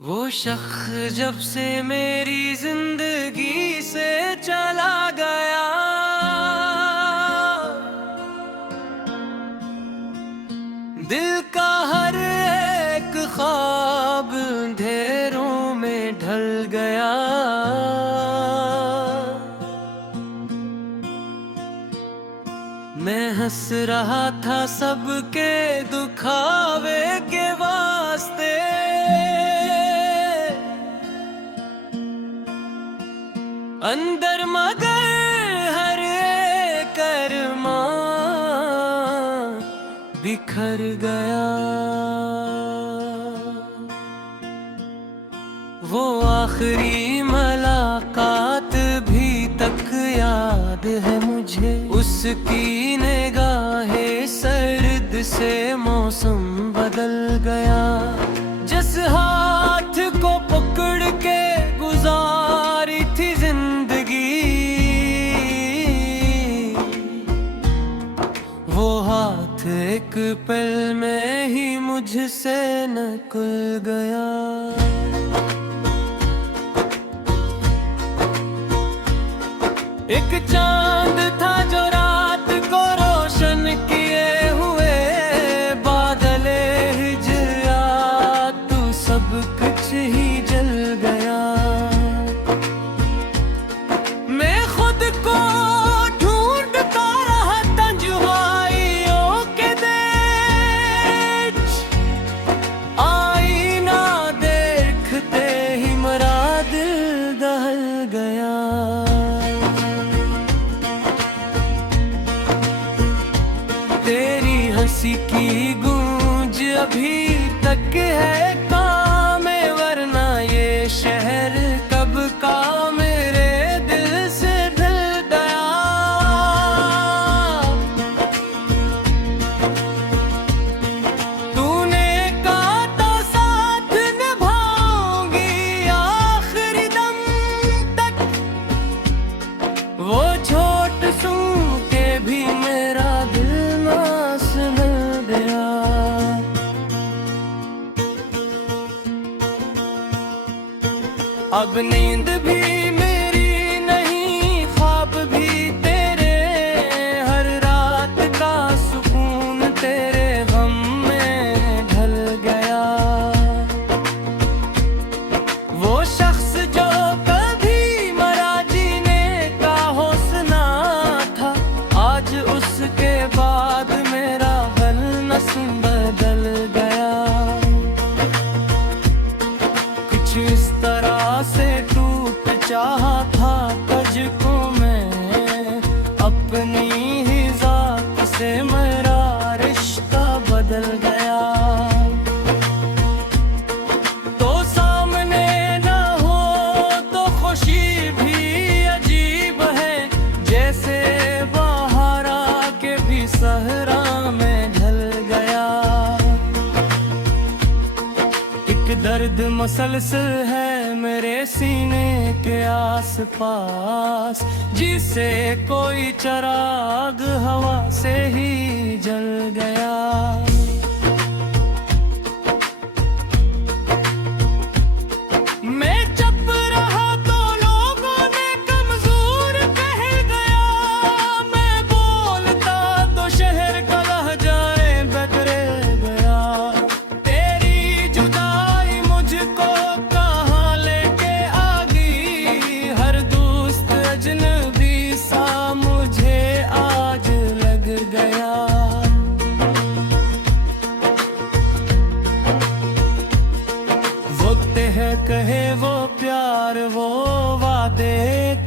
वो शख्स जब से मेरी जिंदगी से चला गया, दिल का हर एक ख्वाब अंधेरों में ढल गया। मैं हंस रहा था सबके दुखावे के वास्ते, अंदर मगर हर एक अरमां बिखर गया। वो आखिरी मुलाकात भी तक याद है मुझे, उसकी निगाहें सर्द से मौसम बदल गया। जिस हाथ को पकड़ के गुजारी थी जिंदगी, वो हाथ एक पल में ही मुझसे निकल गया। एक चांद था जो रात को रोशन किए हुए, बादले हिजरा तू सब कुछ ही जल गया। मैं खुद को ढूंढता रहा तन्हाइयों के देश, आईना देखते ही मेरा दिल दहल गया। तेरी हंसी की गूंज अभी तक है काम, वरना ये शहर कब का मेरे दिल से ढल गया। तूने कहा था साथ निभाऊंगी आखिरी दम तक, वो झूठ सुन के भी मेरा दिल ना सुन गया। अब नींद भी मेरी नहीं, ख्वाब भी तेरे, हर रात का सुकून तेरे गम में ढल गया। वो शख्स जो कभी मरा जीने का हौसला था, आज उसके बाद मेरा हल नस्म बदल गया। कुछ इस तरह से टूट चाहा था तुझको मैं, अपनी ही जात से मेरा रिश्ता बदल गया। तो सामने न हो तो खुशी भी अजीब है, जैसे बाहर आके भी सहरा में ढल गया। एक दर्द मुसलसल है मेरे सीने के आसपास, जिसे कोई चिराग हवा से ही जल गया। मैं चुप रहा तो लोगों ने कमजोर कह गया, मैं बोलता तो शहर का लहजाए बदल गया। तेरी जुदाई मुझको कहाँ लेके आ गई, हर दोस्त अजनबी सा मुझे आज लग गया। वो तेह कहे वो प्यार वो वादे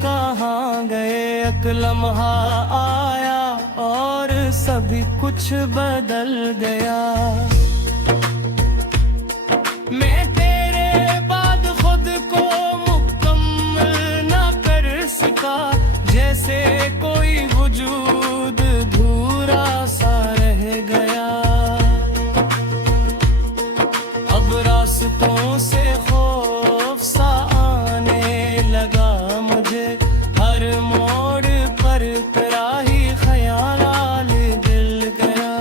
कहाँ गए, एक लम्हा आया और सभी कुछ बदल गया। मैं तेरे बाद खुद को मुकम्मल ना कर सका, जैसे कोई वजूद अधूरा सा रह गया। अब रास्तों से खौफ सा आने लगा मुझे, हर मोड़ पर तेरा ही ख्याल दिल गया।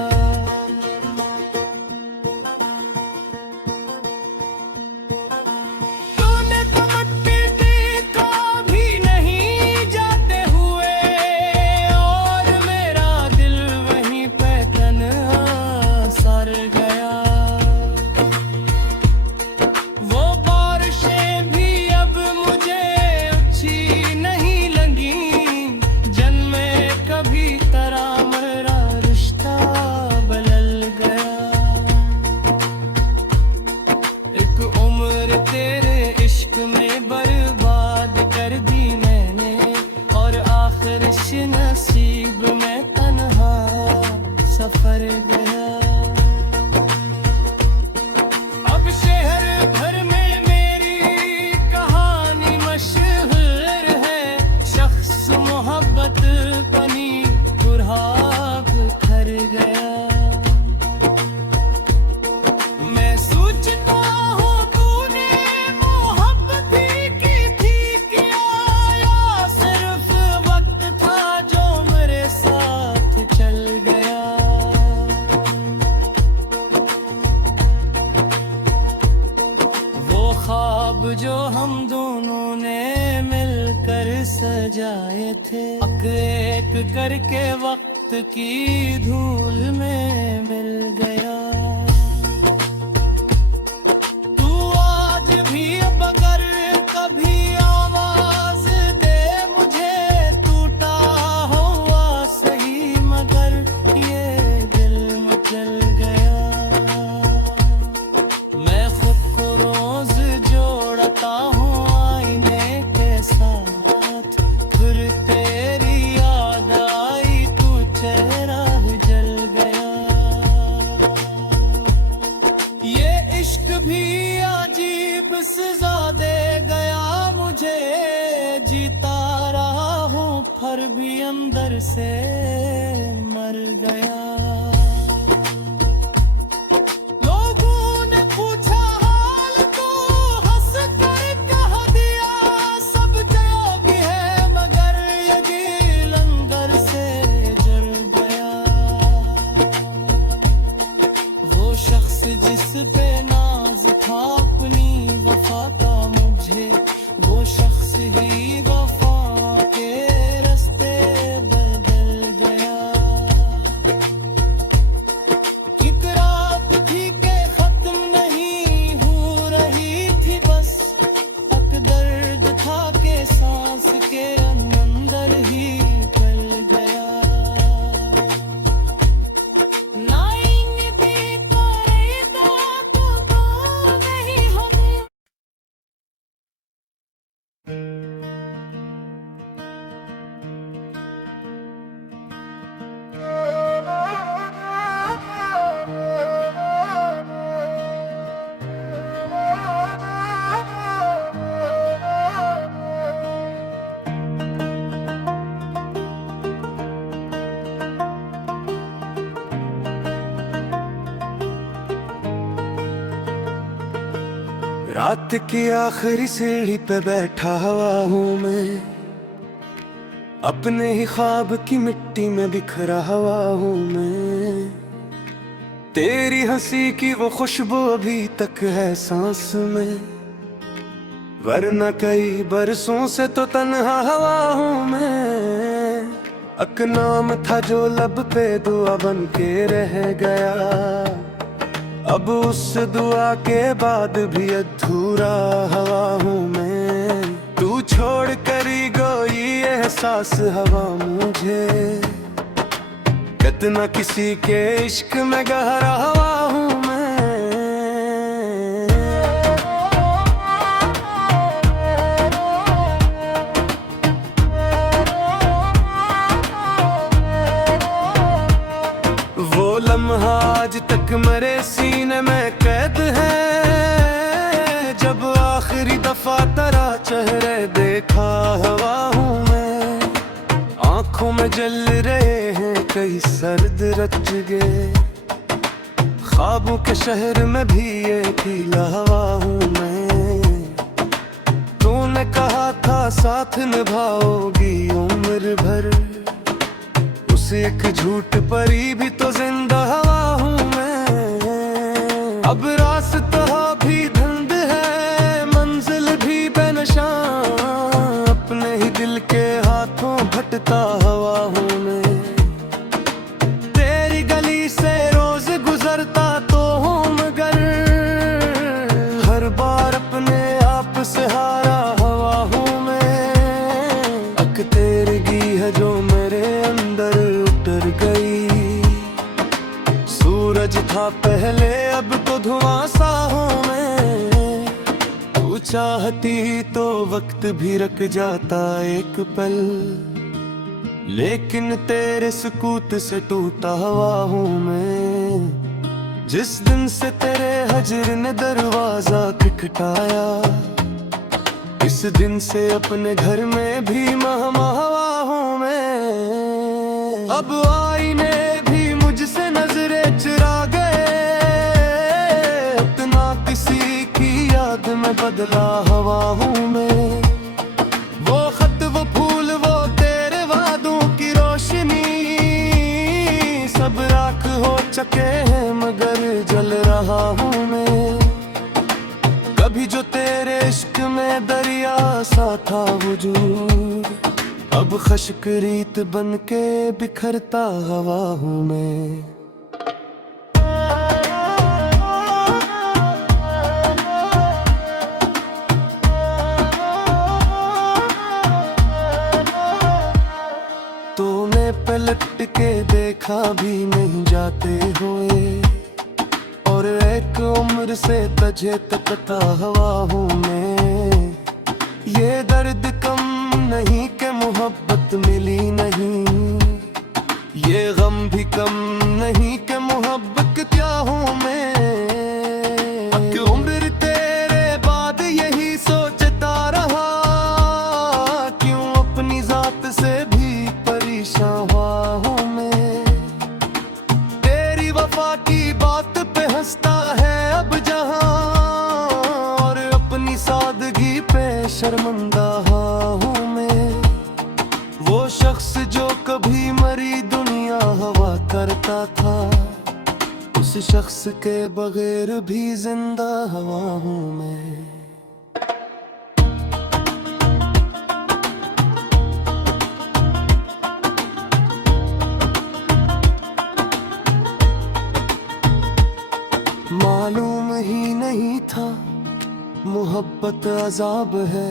ख्वाब जो हम दोनों ने मिलकर सजाए थे, एक करके वक्त की धूल में मिल गया। तू आज भी अब अगर कभी आवाज दे मुझे, टूटा हुआ सही मगर ये दिल मचल गया। मैं खुद को रोज जोड़ता हूँ आईने के साथ, फिर तेरी याद आई तू चेहरा जल गया। ये इश्क भी अजीब सजा दे गया मुझे, जीता रहा हूँ फिर भी अंदर से मर गया। लोगों ने पूछा हाल तो हंस कर कह दिया, सब जयोगी है मगर ये लंगर से जल गया। वो शख्स जिस पे नाज था अपनी वफा का मुझे, वो शख्स ही वफा के रास्ते बदल गया। एक रात थी के खत्म नहीं हो रही थी बस, तक दर्द था के सांस के अंदर ही गल गया। नाइन भी करेगा तो नहीं होगी। रात की आखिरी सीढ़ी पे बैठा हुआ हूँ मैं, अपने ही ख्वाब की मिट्टी में बिखरा हुआ हूँ मैं। तेरी हंसी की वो खुशबू अभी तक है सांस में, वरना कई बरसों से तो तन्हा हुआ हूँ मैं। अक नाम था जो लब पे दुआ बन के रह गया, अब उस दुआ के बाद भी अधूरा हवा हूँ मैं। तू छोड़ कर ही गई एहसास हवा मुझे, कितना किसी के इश्क में गहरा हवा हूँ मैं। वो लम्हा आज तक मेरे सीने में कैद है, जब आखिरी दफा तेरा चेहरे देखा हवा हूँ मैं। आंखों में जल रहे हैं कई सर्द रचगे, ख्वाबों के शहर में भी ये खिला हवा हूँ मैं। तूने कहा था साथ निभाओगी उम्र भर, उस एक झूठ पर ही भी तो जिंदा हवा हूँ मैं। अब रास्ता भी धुंध है, मंजिल भी बेनिशान, अपने ही दिल के हाथों भटका हवा हूँ मैं। तेरी गली से रोज गुजरता तो हूँ मगर, हर बार अपने आप से हारा हवा हूँ मैं। अक तेरी गी है जो मेरे अंदर उतर गई, सूरज था पहले अब तो धुआं सा हूँ मैं। तू चाहती तो वक्त भी रख जाता एक पल, लेकिन तेरे सुकूत से टूटा हुआ हूँ मैं। जिस दिन से तेरे हजर ने दरवाजा खटखटाया, इस दिन से अपने घर में भी महमावा हूँ मैं। अब आईने भी मुझसे नजरें चुरा गए, अपना किसी की याद में बदला हवा हूँ मैं। वो खत वो फूल वो तेरे वादों की रोशनी, सब राख हो चुके हैं मगर जल रहा हूँ मैं। कभी जो तेरे तेरे इश्क में दरिया सा था वजूद, अब खश्क रीत बन के बिखरता हवा हूँ मैं। तूने पलट के देखा भी नहीं जाते हुए, और एक उम्र से तुझे तकता हवा हूँ मैं। ये दर्द कम नहीं कि मोहब्बत मिली नहीं, ये गम भी कम नहीं कि मोहब्बत क्या हूँ मैं। अब उम्र तेरे बाद यही सोचता रहा, क्यों अपनी जात से भी परेशान हुआ हूँ मैं। तेरी वफा की बात पे हंसता है अब जहां, और अपनी सादगी पे शर्मिंदा हूँ मैं। वो शख्स जो कभी मरी दुनिया हवा करता था, उस शख्स के बगैर भी जिंदा हवा हूँ मैं। मालूम ही नहीं था मोहब्बत अजाब है,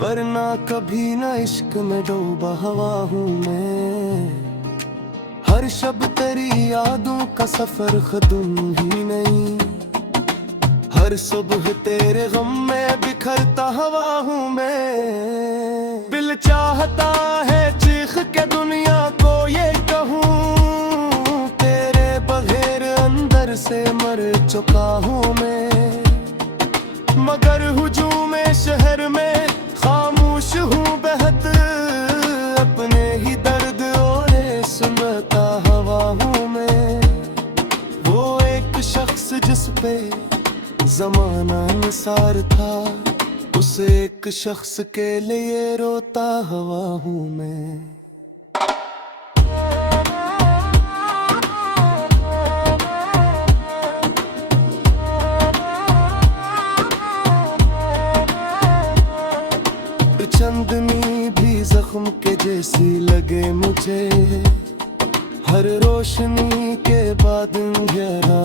वरना कभी न इश्क में डूबा हवा हूँ मैं। हर शब तेरी यादों का सफर खत्म ही नहीं, हर सुबह तेरे गम में बिखरता हवा हूँ मैं। दिल चाहता है चीख के दुनिया को ये कहूँ, तेरे बगैर अंदर से मर चुका हूँ मैं। मगर हुजूम शहर में खामोश हूँ बेहद, अपने ही दर्द और सुनता हवा हूँ मैं। वो एक शख्स जिस पे जमाना निसार था, उस एक शख्स के लिए रोता हवा हूँ मैं। चंदनी भी जख्म के जैसी लगे मुझे, हर रोशनी के बाद अंधेरा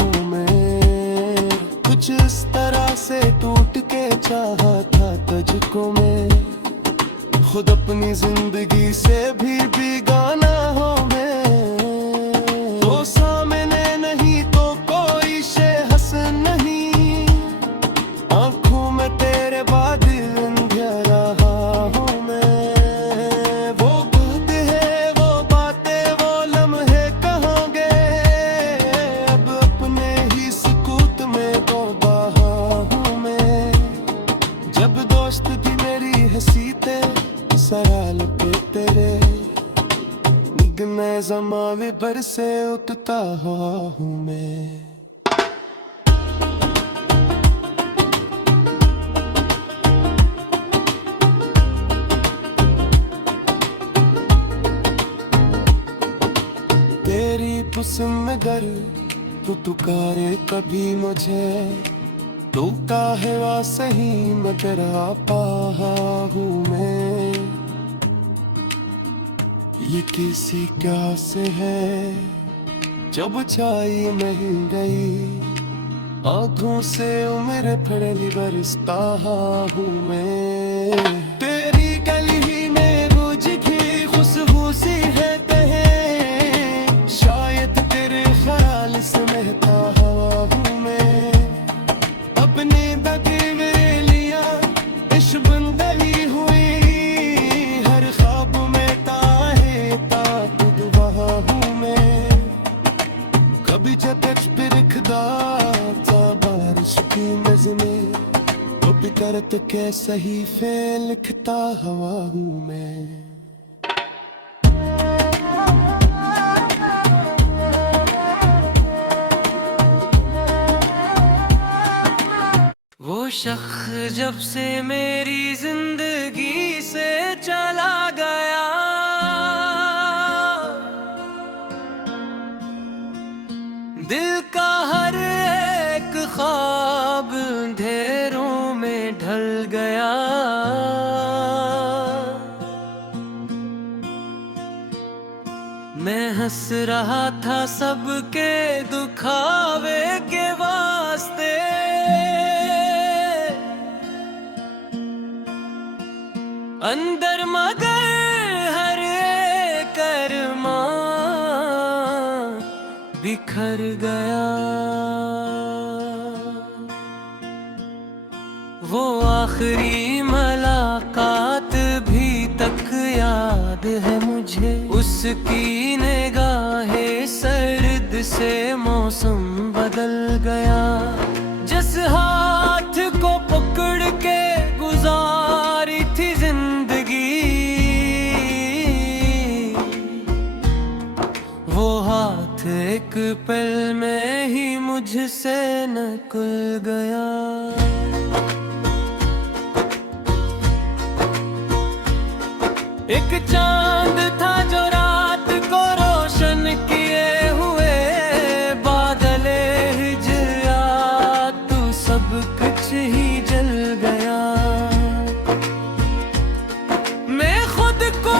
हूँ मैं। कुछ इस तरह से टूट के चाहा था तुझको मैं, खुद अपनी जिंदगी से भी बेगाना हूँ मैं। तो सामने नहीं तो कोई शे हसन नहीं, आंखों में तेरे बाद सराल पे तेरे निगमे जमावे भर से उठता हुआ हूँ मैं। तेरी पुस्म गर तू पुकारे कभी मुझे, टूटा है वा सही मगर आपा हूँ मैं। ये किसी क्या से है जब छाई महल गई, आँखों से उम्र फड़ली बरसता हूँ मैं। तेरी गली में रोज की खुशबू सी है कहे, शायद तेरे ख्याल से महता हवा हूँ मैं। अपने दगे मेरे लिया इश्क बंदगी हुई, हर ख्वाब में ताहे ताकुद वहा हूँ मैं। कभी जब बिरखदा था बारिश की नज़में, तो बिकरत के सहीफे लिखता हवा हूँ मैं। वो शख्स जब से मेरी जिंदगी से चला गया, दिल का हर एक ख्वाब अंधेरों हंस रहा था सबके दुखावे के वास्ते। अंदर मगर हर एक अरमां बिखर गया। वो आखिरी मुलाकात भी तक याद है मुझे, उसकी निगाहें सर्द से मौसम बदल गया। जिस हाथ को पकड़ के गुजारी थी जिंदगी, वो हाथ एक पल में ही मुझसे निकल गया। एक चांद था जो रात को रोशन किए हुए, बादल हिजरा तू सब कुछ ही जल गया। मैं खुद को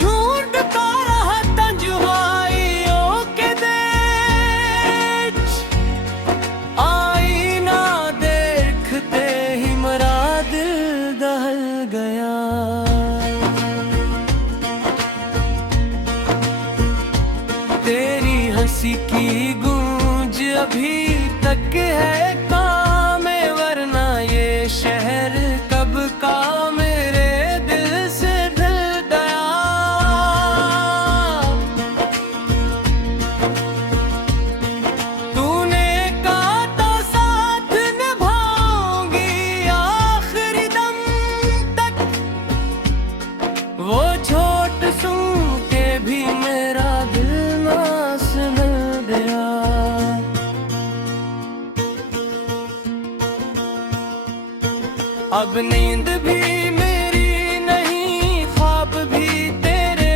ढूंढता रहा तन्हाइयों के देश, आईना देखते ही मेरा दिल दहल गया। तेरी हंसी की गूंज अभी तक है काम, वरना ये शहर कब का मेरे दिल से ढल गया। तूने कहा था साथ निभाऊंगी आखिरी दम तक, वो झूठ सुन के भी मेरा दिल अब नींद भी मेरी नहीं, ख्वाब भी तेरे,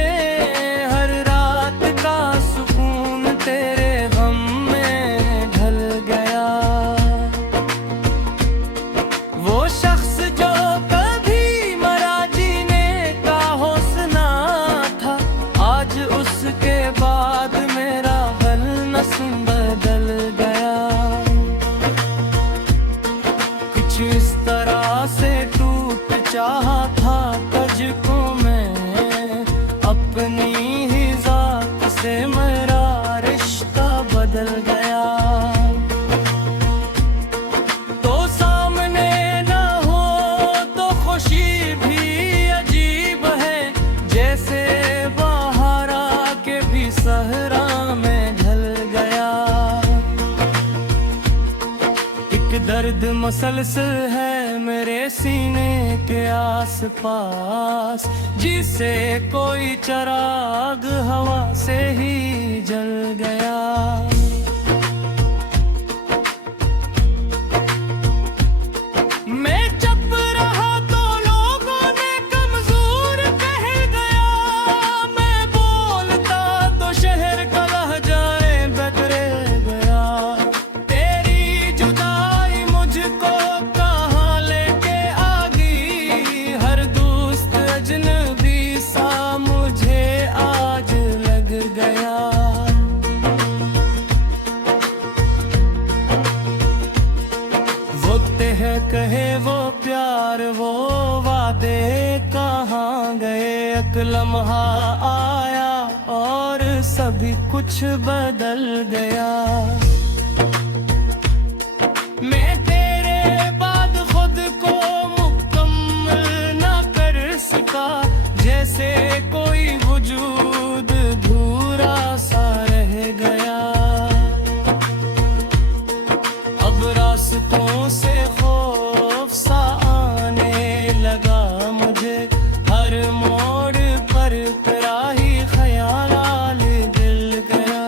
हर रात का सुकून तेरे गम में ढल गया। वो शख्स जो कभी मरा जीने का हौसला था, आज उसके बाद मेरा हल नस्म बदल गया। कुछ इस तरह से टूट चाहा था तुझको मैं, अपनी ही जात से मेरा रिश्ता बदल गया। तो सामने न हो तो खुशी भी अजीब है, जैसे बाहर आके भी सहरा में ढल गया। एक दर्द मसलसल है मेरे सीने के आसपास, जिसे कोई चराग हवा से ही जल गया। मैं चुप रहा तो लोगों ने कमजोर कह गया, मैं बोलता तो शहर का लहजाए बदल गया। तेरी जुदाई मुझको कहाँ लेके आ गई, हर दोस्त अजनबी सा मुझे आज लग गया। वो तेह कहे वो प्यार वो वादे कहाँ गए, एक लम्हा आया और सभी कुछ बदल गया। मैं तेरे बाद खुद को मुकम्मल ना कर सका, जैसे कोई वजूद धूरा सा रह गया। अब रास्तों से खौफ सा आने लगा मुझे, हर मोड़ पर तेरा ही ख्याल दिल गया।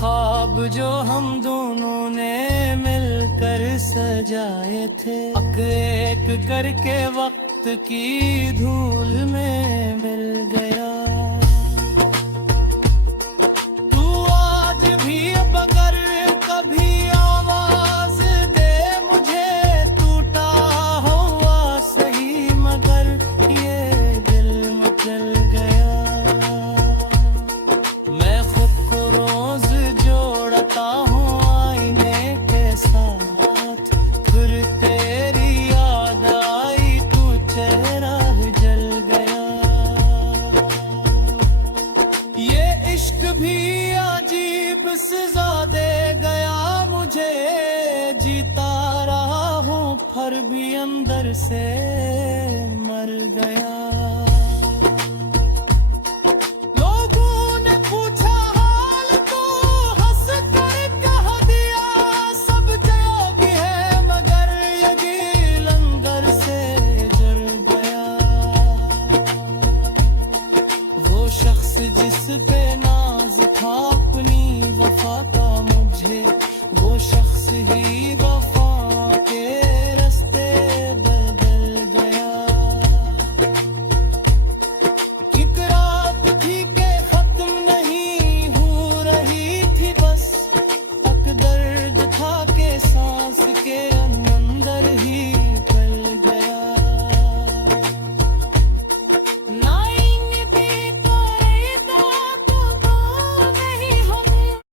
ख्वाब जो हम दोनों ने मिलकर सजाए थे, एक करके वक्त की धूल में मिल गया। तू आज भी अब अगर कभी आवाज दे मुझे, टूटा हुआ सही मगर ये दिल मचल गया। मैं खुद को रोज जोड़ता हूँ आईने के साथ, फिर तेरी याद आई, तू चेहरा जल गया। ये इश्क भी अजीब सजा दे गया मुझे, जीता रहा हूँ फिर भी अंदर से मर गया।